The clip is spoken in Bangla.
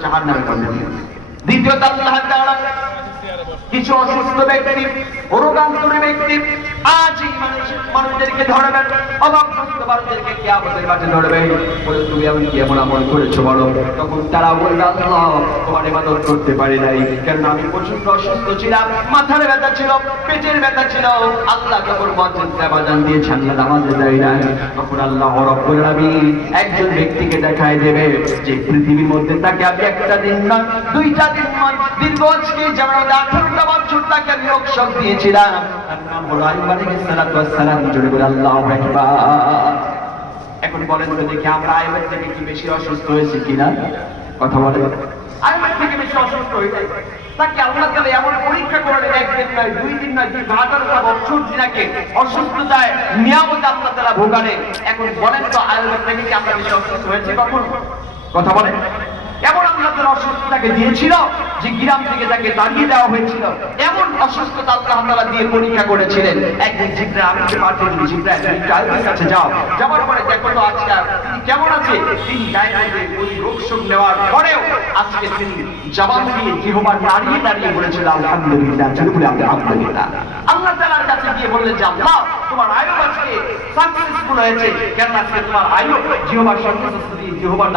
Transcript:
জাহান্নামে পাঠালেন দ্বিতীয়ত কিছু অসুস্থ ব্যক্তি রোগান্ত ব্যক্তি মানুষদেরকে ধরবেন মানুষদেরকে ধরবেন। বলে, তুমি এমন কি এমন আমল করেছ বলো? তখন তারা বলবে আল্লাহ, তোমার করতে পারি নাই। আমি প্রচণ্ড অসুস্থ ছিলাম, মাথার ব্যথা ছিল, পেটের ব্যথা ছিল। আল্লাহ তখন দেয় তখন আল্লাহ একজন ব্যক্তিকে দেখায় দেবে যে পৃথিবীর মধ্যে তাকে আমি একটা দিন না, দুইটা দিন নয়, দীর্ঘ আজকে, যেমন আঠারোটা বছর তাকে আমি দিয়েছিলাম। তার অসুস্থতায় নিয়ামত আল্লাহ তাআলা ভোগালেন এখন বলেন তো আইয়ুবের থেকে আমরা বেশি অসুস্থ হয়েছি কথা বলেন। এমন আল্লাহ তাআলা অসুস্থতাকে দিয়েছিল যে গ্রাম থেকে তাকে তাড়িয়ে দেওয়া হয়েছিল। এমন অসুস্থতা আল্লাহ তাআলা দিয়ে পরীক্ষা করেছিলেন। একদিন জিব্রাইল আমিনকে পাঠিয়ে জিব্রাইল, তুমি আইয়ুবের কাছে যাও। যাওয়ার পরে দেখো তো আজকে কেমন আছে? তিনি গায়ে ওই রোগ শোক নেওয়ার পরেও আজকে তিনি জবান দিয়ে জিহবা দাঁড়িয়ে দাঁড়িয়ে বলেছিল, আলহামদুলিল্লাহ চলে বলে আলহামদুলিল্লাহ। আল্লাহ তাআলার কাছে গিয়ে বললেন যে, আল্লাহ, তোমার আয়ু আজকে সাকসেসফুল হয়েছে। কেন আজকে তোমার আয়ু জিহবার দিয়ে জিহবার